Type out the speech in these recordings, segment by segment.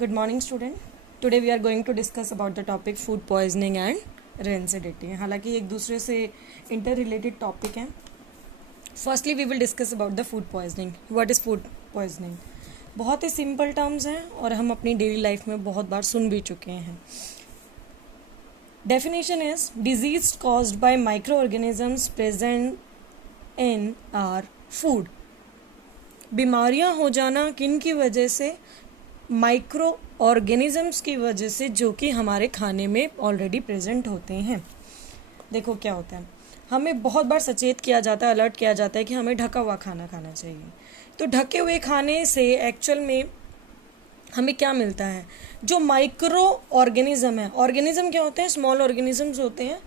Good morning, student. Today we are going to discuss about the topic food poisoning and rancidity. हालांकि एक दूसरे से inter related topic हैं. Firstly we will discuss about the food poisoning. What is food poisoning? बहुत ही simple terms हैं और हम अपनी डेली लाइफ में बहुत बार सुन भी चुके हैं. Definition is disease caused by micro organisms present in our food. बीमारियां हो जाना किन की वजह से? माइक्रो ऑर्गेनिजम्स की वजह से, जो कि हमारे खाने में ऑलरेडी प्रेजेंट होते हैं. देखो क्या होता है, हमें बहुत बार सचेत किया जाता है, अलर्ट किया जाता है कि हमें ढका हुआ खाना खाना चाहिए. तो ढके हुए खाने से एक्चुअल में हमें क्या मिलता है? जो माइक्रो ऑर्गेनिज्म है. ऑर्गेनिज्म क्या होते हैं? स्मॉल ऑर्गेनिजम्स होते हैं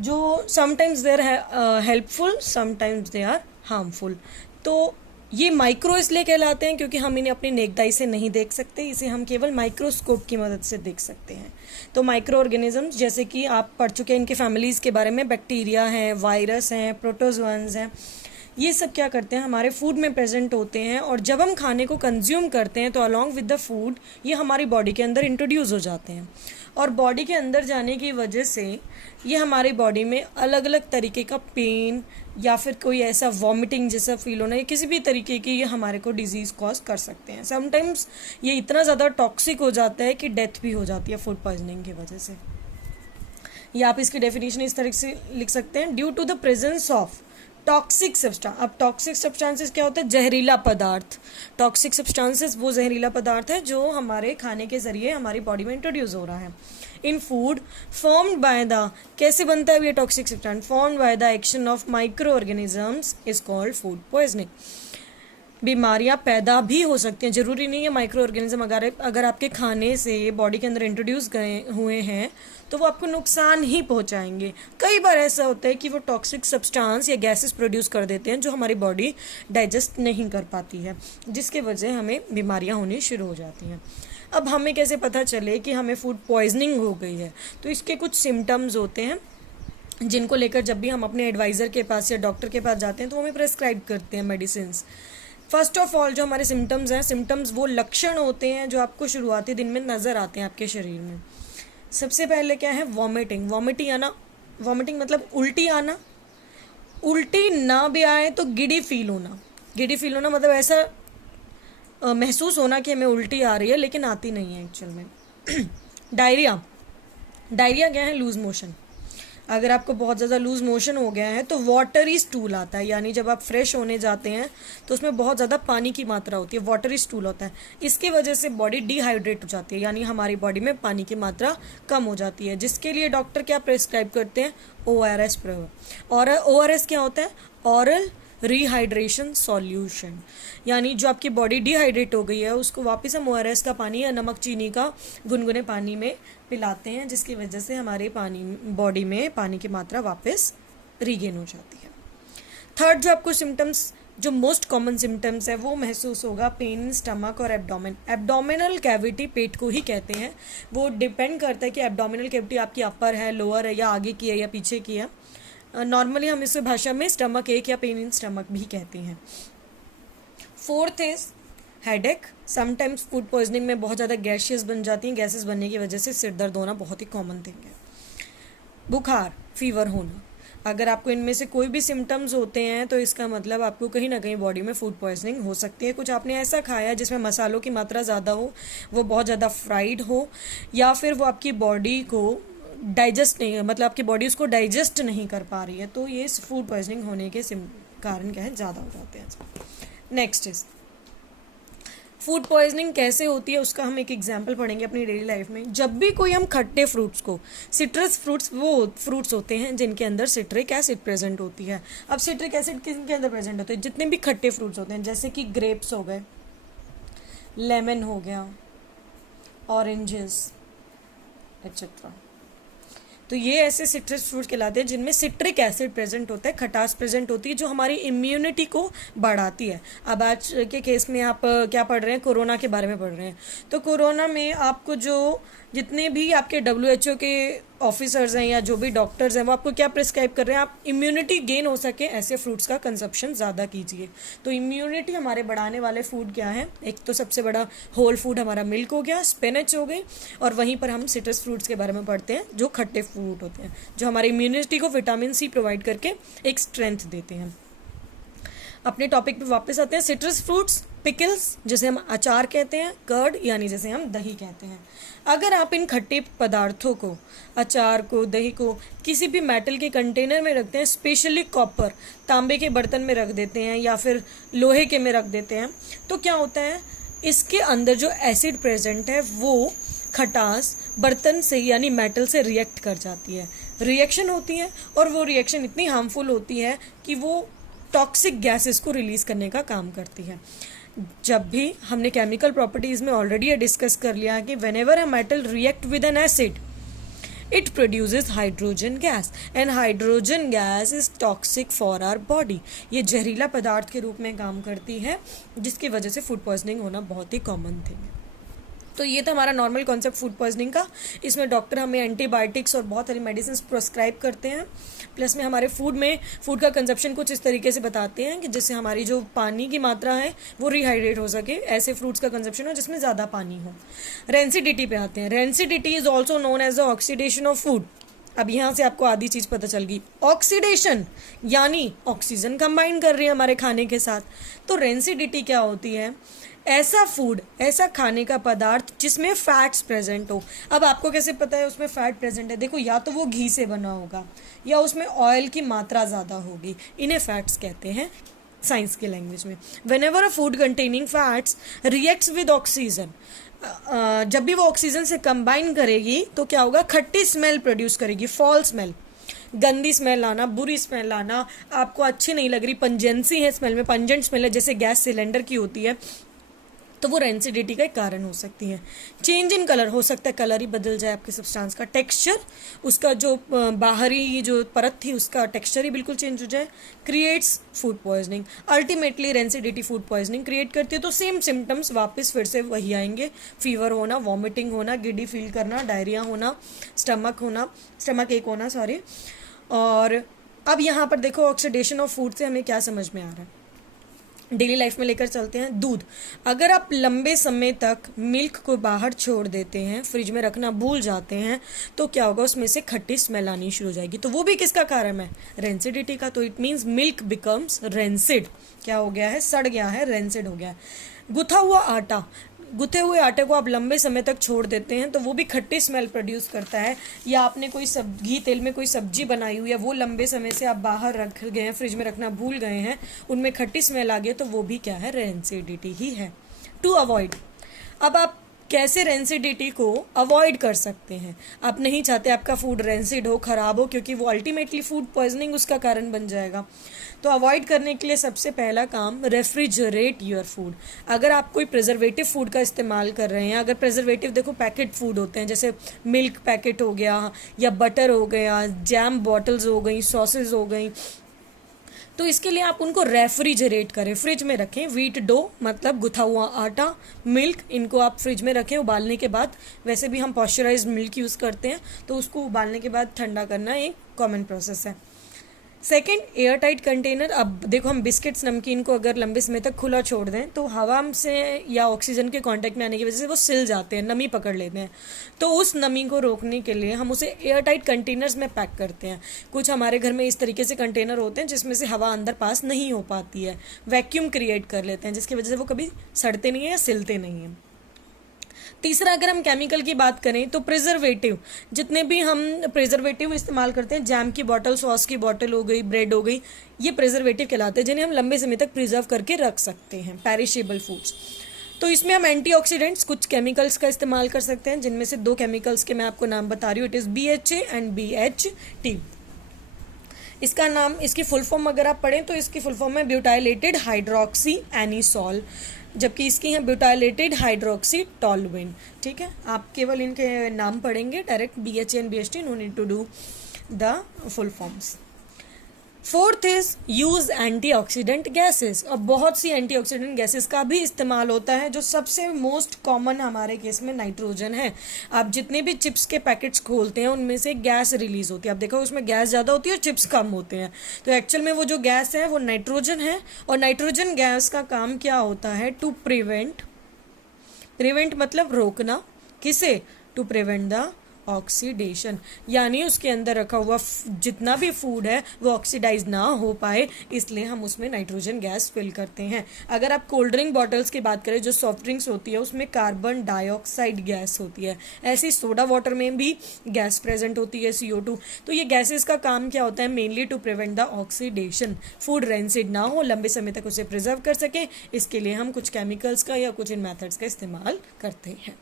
जो sometimes they are helpful, sometimes they are harmful. तो ये माइक्रो इसलिए कहलाते हैं क्योंकि हम इन्हें अपनी नेकदाई से नहीं देख सकते, इसे हम केवल माइक्रोस्कोप की मदद से देख सकते हैं. तो माइक्रो ऑर्गेनिजम्स, जैसे कि आप पढ़ चुके हैं इनके फैमिलीज़ के बारे में, बैक्टीरिया हैं, वायरस हैं, प्रोटोजोअन्स हैं, ये सब क्या करते हैं? हमारे फूड में प्रेजेंट होते हैं और जब हम खाने को कंज्यूम करते हैं तो अलॉन्ग विद द फूड ये हमारी बॉडी के अंदर इंट्रोड्यूस हो जाते हैं. और बॉडी के अंदर जाने की वजह से ये हमारी बॉडी में अलग अलग तरीके का पेन या फिर कोई ऐसा वॉमिटिंग जैसा फील होना, या किसी भी तरीके की ये हमारे को डिजीज़ कॉज कर सकते हैं. समटाइम्स ये इतना ज़्यादा टॉक्सिक हो जाता है कि डेथ भी हो जाती है फूड पॉइजनिंग की वजह से. या आप इसकी डेफिनेशन इस तरह से लिख सकते हैं, due to the presence of toxic substance. अब टॉक्सिक सब्सटेंसेस क्या होता है? जहरीला पदार्थ. टॉक्सिक सब्सटेंसेस वो जहरीला पदार्थ है जो हमारे खाने के जरिए हमारी बॉडी में इंट्रोड्यूस हो रहा है. इन फूड फॉर्म्ड बाय द, कैसे बनता है ये toxic substance? Formed by the action of micro organisms is called food poisoning. बीमारियां पैदा भी हो सकती हैं, जरूरी नहीं है माइक्रो ऑर्गेनिज्म अगर आपके खाने से बॉडी के अंदर इंट्रोड्यूस गए हुए हैं तो वो आपको नुकसान ही पहुंचाएंगे. कई बार ऐसा होता है कि वो टॉक्सिक सब्सटेंस या गैसेस प्रोड्यूस कर देते हैं जो हमारी बॉडी डाइजेस्ट नहीं कर पाती है, जिसके वजह हमें बीमारियां होनी शुरू हो जाती हैं. अब हमें कैसे पता चले कि हमें फूड पॉइजनिंग हो गई है? तो इसके कुछ सिम्टम्स होते हैं जिनको लेकर जब भी हम अपने एडवाइज़र के पास या डॉक्टर के पास जाते हैं तो हमें प्रेस्क्राइब करते हैं मेडिसिन. फर्स्ट ऑफ ऑल जो हमारे सिम्टम्स हैं, सिम्टम्स वो लक्षण होते हैं जो आपको शुरुआती दिन में नज़र आते हैं आपके शरीर में. सबसे पहले क्या है? वॉमिटिंग. वॉमिटिंग मतलब उल्टी आना. उल्टी ना भी आए तो गिडी फील होना. गिडी फील होना मतलब ऐसा महसूस होना कि हमें उल्टी आ रही है लेकिन आती नहीं है एक्चुअल में. डायरिया. डायरिया क्या है? Loose motion. अगर आपको बहुत ज़्यादा लूज मोशन हो गया है तो वाटरी स्टूल आता है, यानी जब आप फ्रेश होने जाते हैं तो उसमें बहुत ज़्यादा पानी की मात्रा होती है, वाटरी स्टूल होता है. इसकी वजह से बॉडी डिहाइड्रेट हो जाती है, यानी हमारी बॉडी में पानी की मात्रा कम हो जाती है, जिसके लिए डॉक्टर क्या प्रेस्क्राइब करते हैं? ORS. और ORS क्या होता है? Oral rehydration solution. यानी जो आपकी बॉडी डिहाइड्रेट हो गई है उसको वापस हम ORS का पानी या नमक चीनी का गुनगुने पानी में पिलाते हैं, जिसकी वजह से हमारे बॉडी में पानी की मात्रा वापस रीगेन हो जाती है. थर्ड जो आपको सिम्टम्स, जो मोस्ट कॉमन सिम्टम्स है वो महसूस होगा पेन इन स्टमक और एब्डोमेन. एब्डोमिनल कैविटी पेट को ही कहते हैं. वो डिपेंड करता है कि एब्डोमिनल कैविटी आपकी अपर है, लोअर है, या आगे की है या पीछे की है. नॉर्मली हम इसे भाषा में स्टमक एक या पेन इन स्टमक भी कहते हैं. Fourth is headache. Sometimes food poisoning में बहुत ज़्यादा गैसेस बन जाती हैं. गैसेस बनने की वजह से सिर दर्द होना बहुत ही कॉमन थिंग है. बुखार, फीवर होना. अगर आपको इनमें से कोई भी सिम्टम्स होते हैं तो इसका मतलब आपको कहीं ना कहीं बॉडी में फूड पॉइजनिंग हो सकती है. कुछ आपने ऐसा खाया जिसमें मसालों की मात्रा ज़्यादा हो, वो बहुत ज़्यादा फ्राइड हो, या फिर वो आपकी बॉडी को डाइजेस्ट नहीं, मतलब आपकी बॉडी उसको डाइजेस्ट नहीं कर पा रही है, तो ये फूड पॉइजनिंग होने के कारण क्या है? ज़्यादा हो जाते हैं. नेक्स्ट इज फूड पॉइजनिंग कैसे होती है, उसका हम एक एग्जाम्पल पढ़ेंगे अपनी डेली लाइफ में. जब भी कोई हम खट्टे फ्रूट्स को, सिट्रस फ्रूट्स वो फ्रूट्स होते हैं जिनके अंदर सिट्रिक एसिड प्रेजेंट होती है. अब सिट्रिक एसिड किसके अंदर प्रेजेंट होते हैं? जितने भी खट्टे फ्रूट्स होते हैं, जैसे कि ग्रेप्स हो गए, लेमन हो गया, ऑरेंजेस एक्सेट्रा. तो ये ऐसे सिट्रस फ्रूट कहलाते हैं जिनमें सिट्रिक एसिड प्रेजेंट होता है, खटास प्रेजेंट होती है, जो हमारी इम्यूनिटी को बढ़ाती है. अब आज के केस में आप क्या पढ़ रहे हैं? कोरोना के बारे में पढ़ रहे हैं. तो कोरोना में आपको जो जितने भी आपके WHO के ऑफिसर्स हैं या जो भी डॉक्टर्स हैं वो आपको क्या प्रिस्क्राइब कर रहे हैं, आप इम्यूनिटी गेन हो सके ऐसे फ्रूट्स का कंजप्शन ज़्यादा कीजिए। तो इम्यूनिटी हमारे बढ़ाने वाले फूड क्या है, एक तो सबसे बड़ा होल फूड हमारा मिल्क हो गया, स्पिनच हो गई, और वहीं पर हम सिट्रस फ्रूट्स के बारे में पढ़ते हैं जो खट्टे फ्रूट होते हैं जो हमारी इम्यूनिटी को विटामिन सी प्रोवाइड करके एक स्ट्रेंथ देते हैं। अपने टॉपिक पे वापस आते हैं। सिट्रस फ्रूट्स, पिकल्स जिसे हम अचार कहते हैं, कर्ड यानी जिसे हम दही कहते हैं। अगर आप इन खट्टे पदार्थों को, अचार को, दही को किसी भी मेटल के कंटेनर में रखते हैं, स्पेशली कॉपर, तांबे के बर्तन में रख देते हैं या फिर लोहे के में रख देते हैं, तो क्या होता है, इसके अंदर जो एसिड प्रेजेंट है वो खटास बर्तन से यानी मेटल से रिएक्ट कर जाती है, रिएक्शन होती है, और वो रिएक्शन इतनी हार्मफुल होती है कि वो टॉक्सिक गैसेस को रिलीज करने का काम करती है। जब भी हमने केमिकल प्रॉपर्टीज में ऑलरेडी ये डिस्कस कर लिया कि whenever a metal react with an acid it produces hydrogen gas and hydrogen gas is toxic for our body. ये जहरीला पदार्थ के रूप में काम करती है जिसकी वजह से फूड पॉइजनिंग होना बहुत ही कॉमन थिंग है। तो ये था हमारा नॉर्मल कॉन्सेप्ट फूड पॉइजनिंग का। इसमें डॉक्टर हमें एंटीबायोटिक्स और बहुत सारी मेडिसिन प्रिस्क्राइब करते हैं, प्लस में हमारे फूड का कंजप्शन कुछ इस तरीके से बताते हैं कि जिससे हमारी जो पानी की मात्रा है वो रिहाइड्रेट हो सके, ऐसे फ्रूट्स का कंजप्शन हो जिसमें ज़्यादा पानी हो। रेंसिडिटी पे आते हैं। Rancidity is also known as the oxidation of food. अब यहाँ से आपको आधी चीज़ पता चल गई, ऑक्सीडेशन यानी ऑक्सीजन कंबाइन कर रही है हमारे खाने के साथ। तो रेंसिडिटी क्या होती है, ऐसा फूड, ऐसा खाने का पदार्थ जिसमें फैट्स प्रेजेंट हो। अब आपको कैसे पता है उसमें फैट प्रेजेंट है, देखो या तो वो घी से बना होगा या उसमें ऑयल की मात्रा ज़्यादा होगी, इन्हें फैट्स कहते हैं साइंस के लैंग्वेज में। Whenever a food containing fats reacts with oxygen, जब भी वो ऑक्सीजन से कंबाइन करेगी तो क्या होगा, खट्टी स्मेल प्रोड्यूस करेगी, फॉल स्मेल, गंदी स्मेल आना, बुरी स्मेल आना, आपको अच्छी नहीं लग रही, पंजेंसी है स्मेल में, पंजेंट स्मेल है जैसे गैस सिलेंडर की होती है, तो वो रेंसिडिटी का एक कारण हो सकती है। चेंज इन कलर, हो सकता है कलर ही बदल जाए आपके सब्सटेंस का, टेक्सचर, उसका जो बाहरी जो परत थी उसका टेक्सचर ही बिल्कुल चेंज हो जाए। Creates food poisoning, ultimately rancidity food poisoning create करती है। तो सेम सिम्टम्स वापस फिर से वही आएंगे, फीवर होना, वॉमिटिंग होना, गिडी फील करना, डायरिया होना, स्टमक एक होना, सॉरी। और अब यहाँ पर देखो ऑक्सीडेशन ऑफ फूड से हमें क्या समझ में आ रहा है, डेली लाइफ में लेकर चलते हैं। दूध, अगर आप लंबे समय तक मिल्क को बाहर छोड़ देते हैं, फ्रिज में रखना भूल जाते हैं, तो क्या होगा, उसमें से खट्टी स्मेल आनी शुरू हो जाएगी। तो वो भी किसका कारण है, रेंसिडिटी का। तो it means milk becomes rancid, क्या हो गया है, सड़ गया है, रेंसिड हो गया है। गुथा हुआ आटा, गुथे हुए आटे को आप लंबे समय तक छोड़ देते हैं तो वो भी खट्टी स्मेल प्रोड्यूस करता है। या आपने कोई घी तेल में कोई सब्जी बनाई हुई है, वो लंबे समय से आप बाहर रख गए हैं, फ्रिज में रखना भूल गए हैं, उनमें खट्टी स्मेल आ गई, तो वो भी क्या है, रेंसिडिटी ही है। टू अवॉइड, अब आप कैसे रेंसिडिटी को अवॉइड कर सकते हैं। आप नहीं चाहते आपका फूड रेंसिड हो, खराब हो, क्योंकि वो अल्टीमेटली फूड पॉइजनिंग उसका कारण बन जाएगा। तो अवॉइड करने के लिए सबसे पहला काम, रेफ्रिजरेट योर फूड। अगर आप कोई प्रिजर्वेटिव फूड का इस्तेमाल कर रहे हैं, अगर प्रिजर्वेटिव देखो पैकेट फूड होते हैं, जैसे मिल्क पैकेट हो गया या बटर हो गया, जैम बॉटल्स हो गई, सॉसेज हो गई, तो इसके लिए आप उनको रेफ्रिजरेट करें, फ्रिज में रखें। व्हीट डो मतलब गुथा हुआ आटा, मिल्क, इनको आप फ्रिज में रखें उबालने के बाद। वैसे भी हम पॉस्चराइज्ड मिल्क यूज़ करते हैं, तो उसको उबालने के बाद ठंडा करना एक कॉमन प्रोसेस है। Second, air tight container. अब देखो हम बिस्किट्स, नमकीन को अगर लंबे समय तक खुला छोड़ दें तो हवा से या ऑक्सीजन के कांटेक्ट में आने की वजह से वो सिल जाते हैं, नमी पकड़ लेते हैं। तो उस नमी को रोकने के लिए हम उसे एयर टाइट कंटेनर्स में पैक करते हैं। कुछ हमारे घर में इस तरीके से कंटेनर होते हैं जिसमें से हवा अंदर पास नहीं हो पाती है, वैक्यूम क्रिएट कर लेते हैं, जिसकी वजह से वो कभी सड़ते नहीं हैं या सिलते नहीं हैं। तीसरा, अगर हम केमिकल की बात करें तो प्रिजर्वेटिव, जितने भी हम प्रिजर्वेटिव इस्तेमाल करते हैं, जैम की बोतल, सॉस की बोतल हो गई, ब्रेड हो गई, ये प्रिजर्वेटिव कहलाते हैं जिन्हें हम लंबे समय तक प्रिजर्व करके रख सकते हैं, पेरिशेबल फूड्स। तो इसमें हम एंटीऑक्सीडेंट्स, कुछ केमिकल्स का इस्तेमाल कर सकते हैं, जिनमें से 2 केमिकल्स के मैं आपको नाम बता रही हूँ, it is BHA and BHT। इसका नाम, इसकी फुल फॉर्म अगर आप पढ़ें तो इसकी फुल फॉर्म है ब्यूटाइलेटेड हाइड्रोक्सी एनिसॉल, जबकि इसकी है ब्यूटाइलेटेड हाइड्रोक्सी टॉलुएन। ठीक है, आप केवल इनके नाम पढ़ेंगे direct, BHA and BHT, no need to do the full forms. Fourth is use antioxidant gases. और बहुत सी एंटीऑक्सीडेंट गैसेस का भी इस्तेमाल होता है, जो सबसे मोस्ट कॉमन हमारे केस में नाइट्रोजन है। आप जितने भी चिप्स के पैकेट्स खोलते हैं उनमें से गैस रिलीज होती है, आप देखो उसमें गैस ज़्यादा होती है और चिप्स कम होते हैं, तो एक्चुअल में वो जो गैस है वो नाइट्रोजन है। और नाइट्रोजन गैस का काम क्या होता है? टू प्रिवेंट मतलब रोकना, किसे? टू प्रिवेंट द ऑक्सीडेशन, यानी उसके अंदर रखा हुआ जितना भी फूड है वो ऑक्सीडाइज ना हो पाए, इसलिए हम उसमें नाइट्रोजन गैस फिल करते हैं। अगर आप कोल्ड ड्रिंक बॉटल्स की बात करें, जो सॉफ्ट ड्रिंक्स होती है उसमें कार्बन डाइऑक्साइड गैस होती है, ऐसी सोडा वाटर में भी गैस प्रेजेंट होती है, CO2। तो ये गैसेस का काम क्या होता है? Mainly to prevent the oxidation, food rancid ना हो, लंबे समय तक उसे प्रिजर्व कर सके, इसके लिए हम कुछ केमिकल्स का या कुछ इन मैथड्स का इस्तेमाल करते हैं।